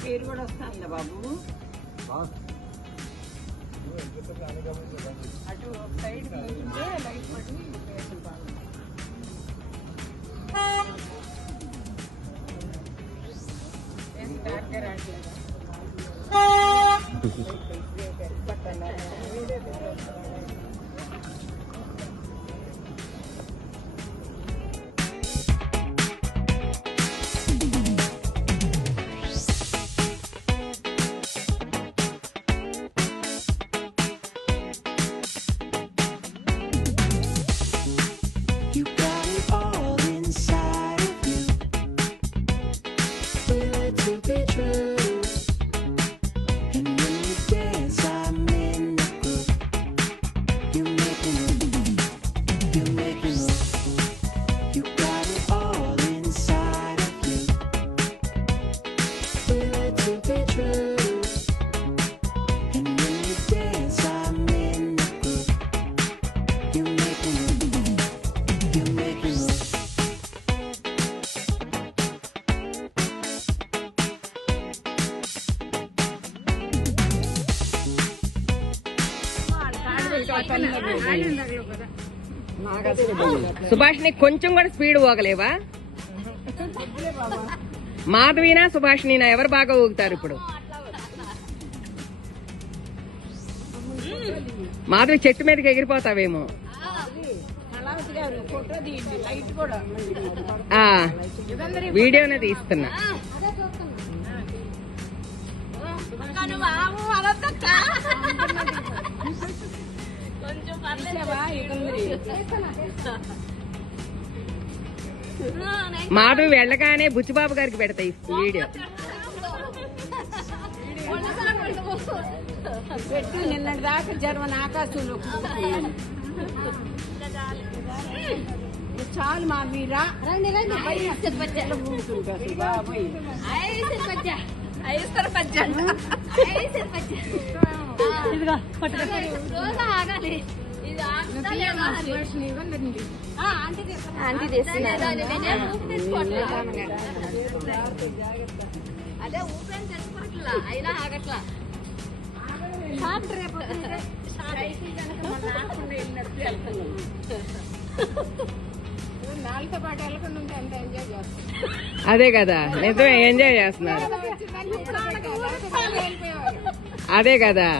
పేరు కూడా వస్తుందా బాబు? అటు ఒక సైడ్ లైట్ పడి సుభాష్ ని కొంచెం కూడా స్పీడ్ పోగలేవా? మాధవీనా సుభాష్నినా ఎవరు బాగా ఊగుతారు ఇప్పుడు? మాధవి చెట్టు మీదకి ఎగిరిపోతావేమో. వీడియోనే తీస్తున్నా. మాధవి వెళ్ళగానే బుచ్చిబాబు గారికి పెడతాయి వీడియో. పెట్టు నిన్నటి దాకా జర్మన్ ఆకాశంలో చాలు మా మీరా అదే ఊపిరి తెచ్చుకోవట్లా అయినా ఆగట్లా. నాలుగుతో పాటు వెళ్ళకుండా ఉంటే ఎంత ఎంజాయ్ చేస్తాం. అదే కదా నిజమే, ఎంజాయ్ చేస్తున్నారు. అదే కదా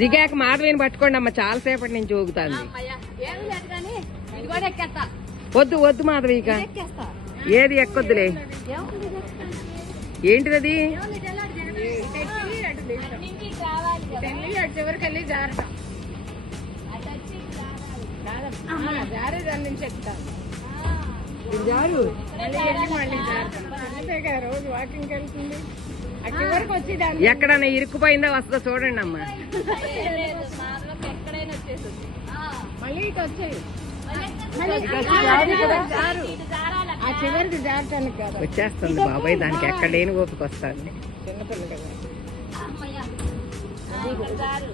దిగాక మాధవిని పట్టుకోండి అమ్మ, చాలా సేపటి నుంచి ఊగుతాంది. వద్దు వద్దు మాధవి, ఇక ఏది ఎక్కొద్దులే. ఏంటిది? చివరికి వెళ్ళి జారటం జారే దాని నుంచి ఎక్కుతాను. జారు మళ్ళీ జారటం. అంతేగా రోజు వాకింగ్కి వెళ్తుంది. చివరికి వచ్చి ఎక్కడన్నా ఇరుక్కుపోయిందా వస్తుందో చూడండి అమ్మ. మళ్ళీ ఇటు వచ్చాయి ఆ చివరికి జారటానికి కాదు, వచ్చేస్తుంది బాబాయ్. దానికి ఎక్కడ లేని ఓపిక వస్తుంది. చిన్నపిల్ల కదా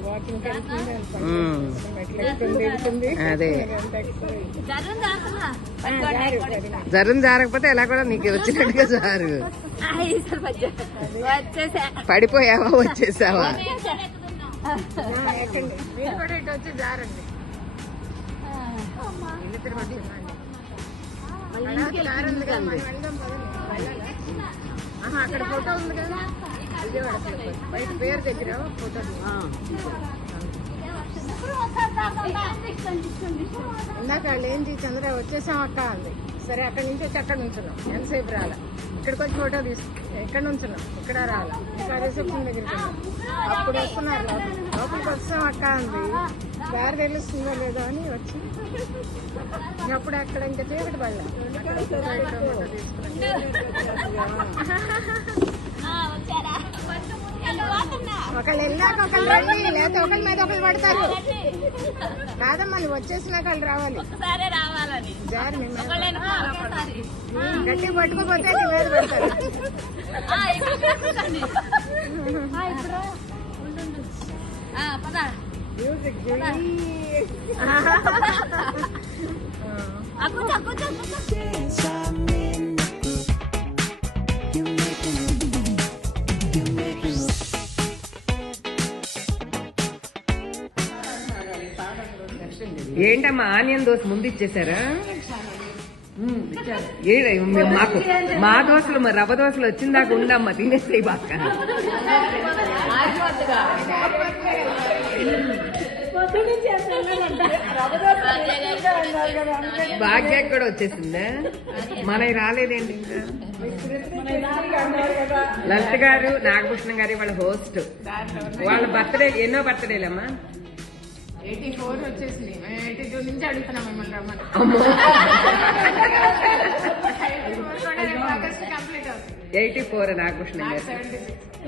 వాకింగ్ అదే జరం జారకపోతే ఎలా కూడా నీకు వచ్చినట్టుగా జారు. పడిపోయావా వచ్చేసావా? ఎక్కండి మీరు కూడా ఇటు వచ్చి జారండి. అక్కడ ఫోటో ఉంది కదా విజయవాడ బయట పేరు దగ్గర ఫోటో. ఇందాక వాళ్ళు ఏంటి చంద్ర వచ్చేసాం అక్క అంది. సరే అక్కడి నుంచి వచ్చి అక్కడ ఉంచున్నాం. ఎంతసేపు రాలా, ఇక్కడికి వచ్చి ఫోటో ఎక్కడ ఉంచున్నాం, ఇక్కడ రాలా. ఇంకా రిసెప్షన్ దగ్గరికి అప్పుడు వస్తున్నారు. లోపలికి వస్తాం అక్క అంది. దారి తెలుస్తుందో లేదో అని వచ్చి అప్పుడు అక్కడ ఇంకా చీకటి పడలే. ఒకళ్ళు వెళ్ళాక ఒకళ్ళు రండి, లేకపోతే ఒకళ్ళ మీద ఒకళ్ళు పడతారు. కాదమ్మా నువ్వు వచ్చేసినాక వాళ్ళు రావాలి. జారి మీ మీద ఒకళ్ళు వెనకాల ఒకేసారి. గట్టి పట్టుకోపోతే నీ మీద పెడతారు. ఇక్కడ కూర్చోండి. ఇప్పుడు ఉండు. పద. మ్యూజిక్ కూర్చో కూర్చో కూర్చో. ఏంటమ్మా ఆనియన్ దోశ ముందు ఇచ్చేసారా? మాకు మా దోశలు మా రవ్వ దోశలు వచ్చిందాకా ఉండమ్మా, తినేస్తాయి బాగా. భాగ్యాకి కూడా వచ్చేసిందా? మనకి రాలేదేంటి ఇంకా? లలిత గారు, నాగభూషణం గారు వాళ్ళ హోస్ట్. వాళ్ళ బర్త్డే ఎన్నో బర్త్డేలమ్మా? 84 వచ్చేసింది. 82 నుంచి అడుగుతున్నాం మిమ్మల్ని రమ్మని. అమ్మో, 84 నాగభూషణం గారు.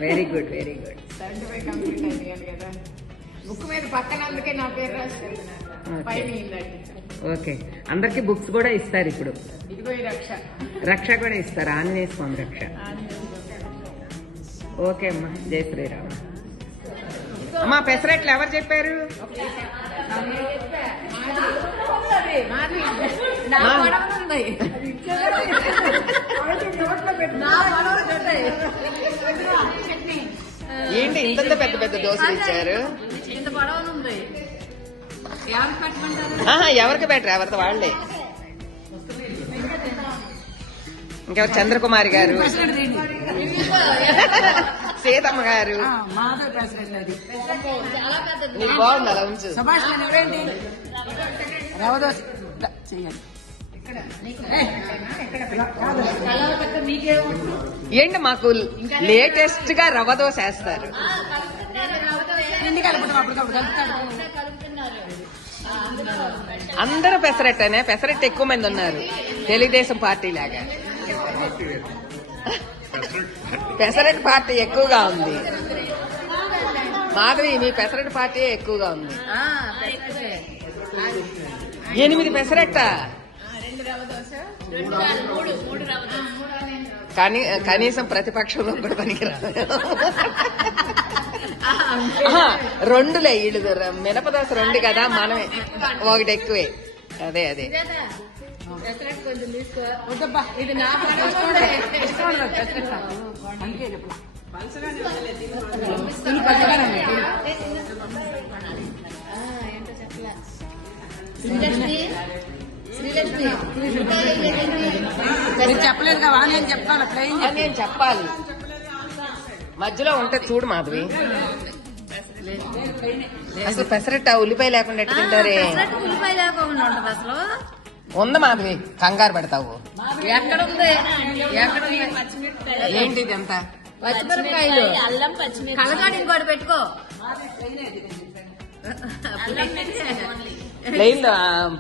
Very good very good. 75 complete అయ్యాను కదా. బుక్ మీద పక్కన అందుకే నా పేరు రాస్తారు. పైన ఓకే, అందరికి బుక్స్ కూడా ఇస్తారు ఇప్పుడు. ఇదిగో ఈ రక్ష. రక్ష కూడా ఇస్తారు, ఆంజనేయ స్వామి రక్ష. ఓకే అమ్మా, జై శ్రీరామ. అమ్మా పెసరట్లు ఎవరు చెప్పారు? ఏంటి ఇంత పెద్ద పెద్ద దోశలు ఇచ్చారు? ఇంత పొడవనుంది. ఎవరికి పెట్టమంటారు? ఎవరికి బెటర్, ఎవరితో వాళ్ళే. ఇంకెవరు? చంద్రకుమారి గారు, సీతమ్మ గారు. నీకు బాగుంది అలా ఉంచు. ఏంటి మాకు లేటెస్ట్ గా రవ్వ దోశ వేస్తారు. అందరూ పెసరట్టనే. పెసరట్టు ఎక్కువ మంది ఉన్నారు, తెలుగుదేశం పార్టీ లాగా. పెసరట్టు పార్టీ ఎక్కువగా ఉంది. మాధవి, మీ పెసరట్టు పార్టీ ఎక్కువగా ఉంది. 8 పెసరట్ట. కానీ కనీసం ప్రతిపక్షంలో కూడా పనికిరాదు. 2లే వీళ్ళు. మినపదోశ 2 కదా, మనమే 1 ఎక్కువే. అదే అదే. కొంచెం తీసుకో. ఇది నా ఏంటో చెప్పలే. శ్రీలక్ష్మి చెప్పలేదు కదా, నేను చెప్తాను. నేను చెప్పాలి, మధ్యలో ఉంటే చూడు మాధవి. అసలు పెసరట్టు ఉల్లిపాయ లేకుండా ఎట్టు తింటారే? ఉల్లిపాయ లేకుండా ఉంటుంది అసలు. ఉంది మాధవి, కంగారు పెడతావు. ఎక్కడుంది? ఏంటి ఇది ఎంత? పచ్చిమిరపకాయలు, అల్లం, పచ్చిమిరపకాయలు. కలగాడు ఇంకోటి పెట్టుకో. ప్లెయిన్ లో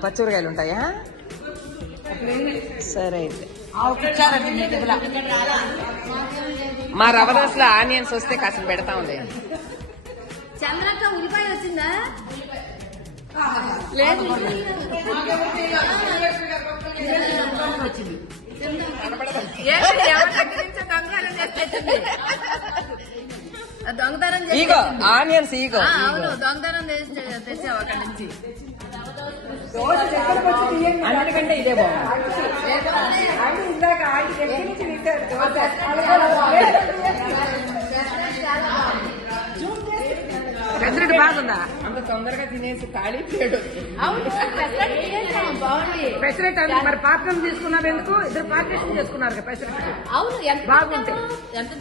పచ్చిమిరకాయలు ఉంటాయా? సరే అయితే. మా రవ్వ దోశలో ఆనియన్స్ వస్తే కాస్త పెడతాంలే. చంద్రక్క ఉల్లిపాయ వచ్చిందా? లేదు. దొంగతనం ఈగో ఆనియన్స్ ఈగో. అవును, దొంగతనం తెచ్చావు అక్కడి నుంచి. అన్నిటికంటే ఇదే బాగుంది. పెసరట్టు బాగుందా? అంత తొందరగా తినేసి ఖాళీ చేయడు. పెసరట్టు అంత మరి పాత్రం తీసుకున్నారు ఎందుకు? 2 పార్టీషన్ చేసుకున్నారు కదా పెసరట్టు. అవును, బాగుంటే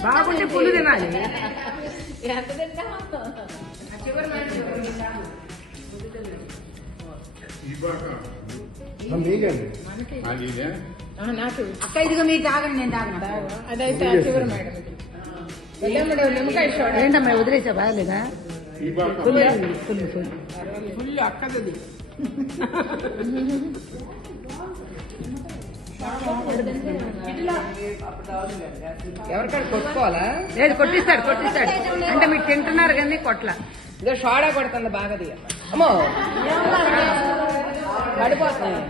బాగుంటే పుల్లు తినాలి. ఎంత తింటాం? నాకు అక్క ఇదిగో మీరు తాగండి, నేను తాగను. అదైతే చివరి మేడం. నిమ్మకాయ ఏంటమ్మా వదిలేసా బాగాలేదా? ఫుల్ అక్కదది. ఎవరికాడ కొట్టుకోవాలా? లేదు, కొట్టిస్తాడు అంటే మీరు తింటున్నారు కానీ కొట్ల. ఇదో షోడా కొడుతుంది బాగా. అమ్మో పడిపోతున్నాయి.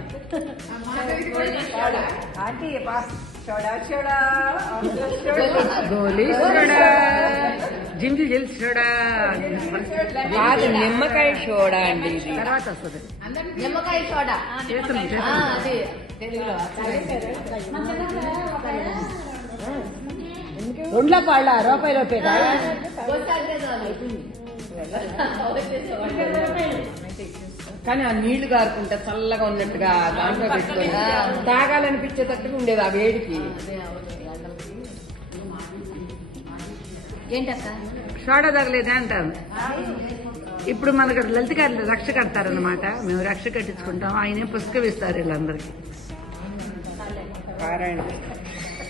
ఆంటీ చూడా చూడా గోలీ చూడా జింజి జిల్ చూడా కాదు నిమ్మకాయ చూడా అండి ఇది తర్వాత వస్తుంది నిమ్మకాయ సోడా చేస్తున్నాం అది తెలుగులో రెండులో పాళ్ళ రూపాయి కానీ ఆ నీళ్లు గారుకుంటే చల్లగా ఉన్నట్టుగా దాంట్లో పెట్టుకొని తాగాలనిపించేటట్టుగా ఉండేది ఆ వేడికి. ఏంటక్క సోడా తగలేదే అంటాను. ఇప్పుడు మనకు లలిత గారు రక్ష కడతారనమాట, మేము రక్ష కట్టించుకుంటాం. ఆయనే పుస్తకం ఇస్తారు వీళ్ళందరికీ,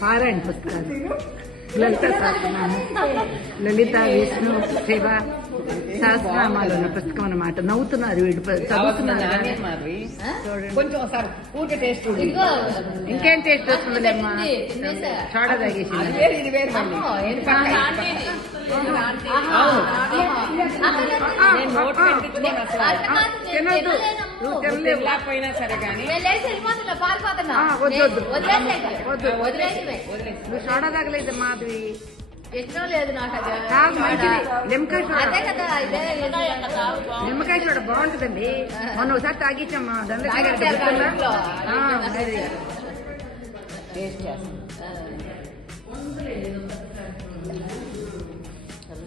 పారాయణ పుస్తకాలు. లలిత సహస్రనామం, లలిత విష్ణు శివ సహస్రనామాలు ఉన్న పుస్తకం అనమాట. నవ్వుతున్నారు వీళ్ళు, చదువుతున్నారు. కొంచెం ఒకసారి ఊట టేస్ట్ ఇంకేం టేస్ట్ వస్తుందిలేమ్మా. సోడా తాగేసి ఇది వేరు పోయినా సరే కానీ వద్దు వద్దు నువ్వు సోడా తాగలేదు మాధవి. ఇష్టం లేదు నాకు అది. మంచిది నిమ్మకాయ అదే సోడా. కదా ఇదే నిమ్మకాయ సోడా బాగుంటుందండి. మొన్న ఒకసారి తాగించమ్మా దండ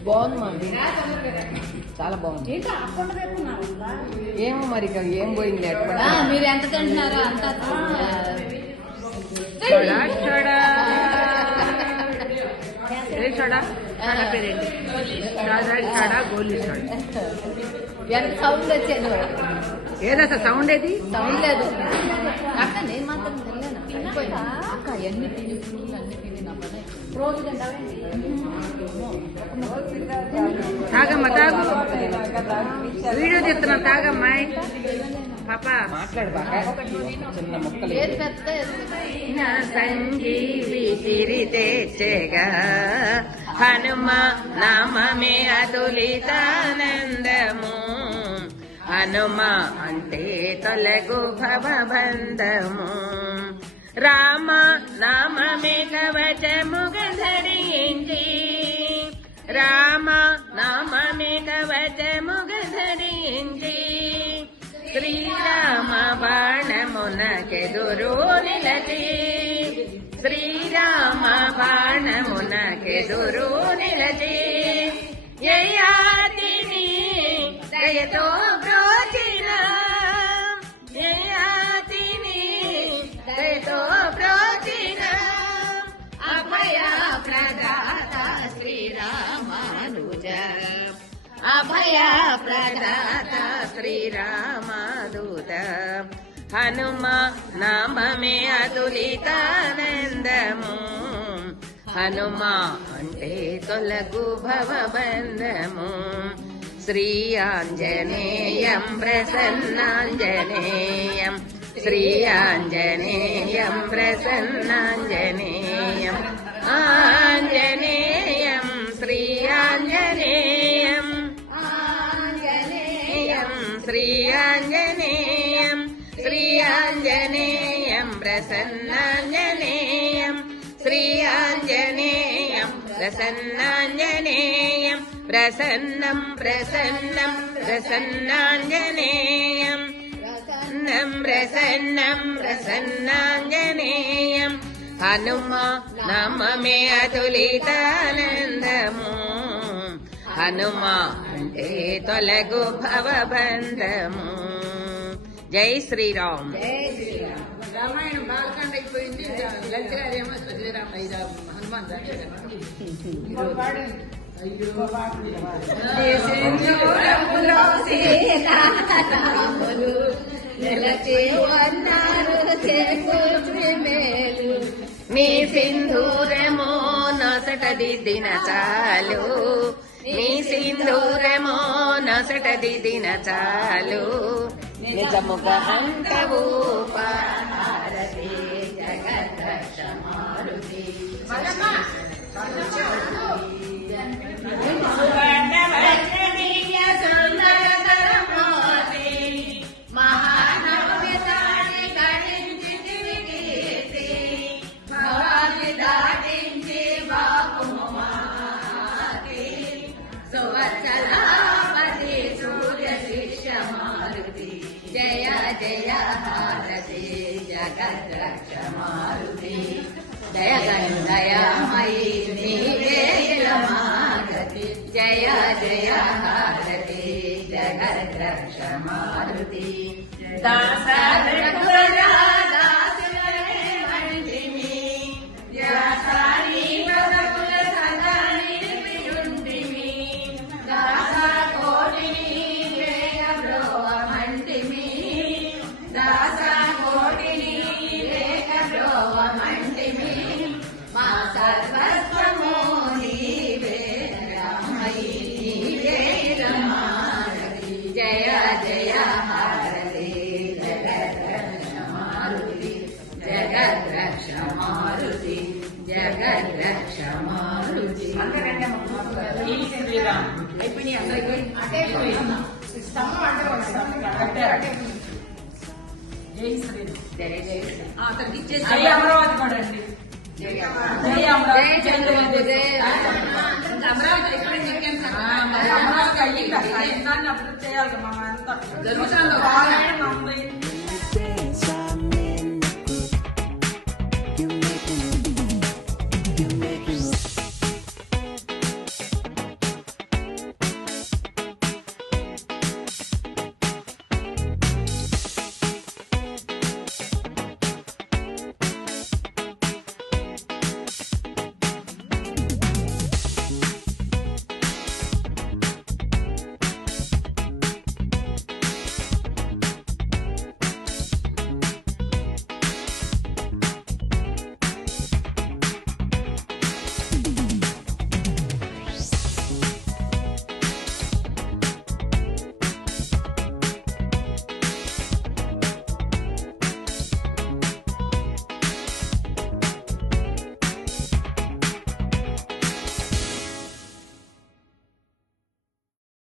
బాగుంది, చాలా బాగుంది. ఏమో మరి ఏం పోయింది మీరు ఎంత తింటున్నారో అంత సోడా. సోడా పేరేంటి? సోడా గోలీ సోడా. ఎంత సౌండ్ వచ్చేది. ఏది అసలు సౌండ్ ఏది? సౌండ్ లేదు అక్క. నేను మాత్రం తినలేను అక్క. ఎన్ని తిని పురుగులు అన్ని తిని నా పని రోజు తింటావేంటి? తాగమ్మా తాగు, వీడియో తీస్తున్నా తాగమ్మాయి. పాప మాట్లాడు బాగా చిన్న ముక్కలు. ఏది పెద్ద సంజీవి సిరి తెచ్చేగా హనుమ నామమే అతులితానందము. హనుమ అంటే తొలగు భవబంధము. రామ నామమే కవచముగ ధరించి. రామ నామమే కవచముగ ధరించి. శ్రీరామ బాణమునకెదురు నిలచి. శ్రీరామ బాణమునకెదురు నిలచి. యయాతిని దయతో బ్రోచిన. యయాతిని దయతో బ్రోచిన. అభయ ప్రదాత శ్రీరామానుజ. అభయ ప్రదాత శ్రీరామదూత. హనుమ నామమే అతులితానందము. హనుమ అంటే తొలగు భవబంధము. శ్రీ ఆంజనేయం ప్రసన్నాంజనేయం. శ్రీ ఆంజనేయం ప్రసన్నాంజనేయం. ఆంజనేయం శ్రీ ఆంజనేయం. ఆంజనేయం శ్రీ ఆంజనేయం. శ్రీ ఆంజనేయం ప్రసన్నాంజనేయం. శ్రీ ఆంజనేయం ప్రసన్నాంజనేయం. ప్రసన్నం ప్రసన్నం ప్రసన్నాంజనేయం. ప్రసన్నం ప్రసన్నాంజనేయం. హనుమ నామమే అతులితానందము. హనుమ అంటే తొలగు భవబంధము. జై శ్రీరామ్. రామాయణం బాలకాండ అయిపోయింది. లలిత గారేమో శ్రీరామ హనుమాన్ నీ సింధూరమో నొసట దిద్దిన చాలు. నీ సింధూరమో నొసట దిద్దిన చాలు. నిజముగా అంటవు పారతి జగద్రక్ష మారుతి. మహానవమి జయ దయామయీ నీవే రమారతి జయ జయ హారతి జగద్రక్ష మారుతి దాస జయ జయ హారతి జగద్రక్ష మారుతి జగద్రక్ష మారుతి జగద్రక్ష మారుతి అయిపోయినాయి అందరికీ జై శ్రీ జయ జయ అతనికి ఇచ్చేసి జై అమరావతి కూడా అండి జయ జై అమరావతి జయ చంద్రబాబు జయ అమరావతి ఎక్కడ చెప్పాను సార్ అమరావతి అయ్యింది అభివృద్ధి చేయాలి మా అంతా జరుగుతుంది. బాగా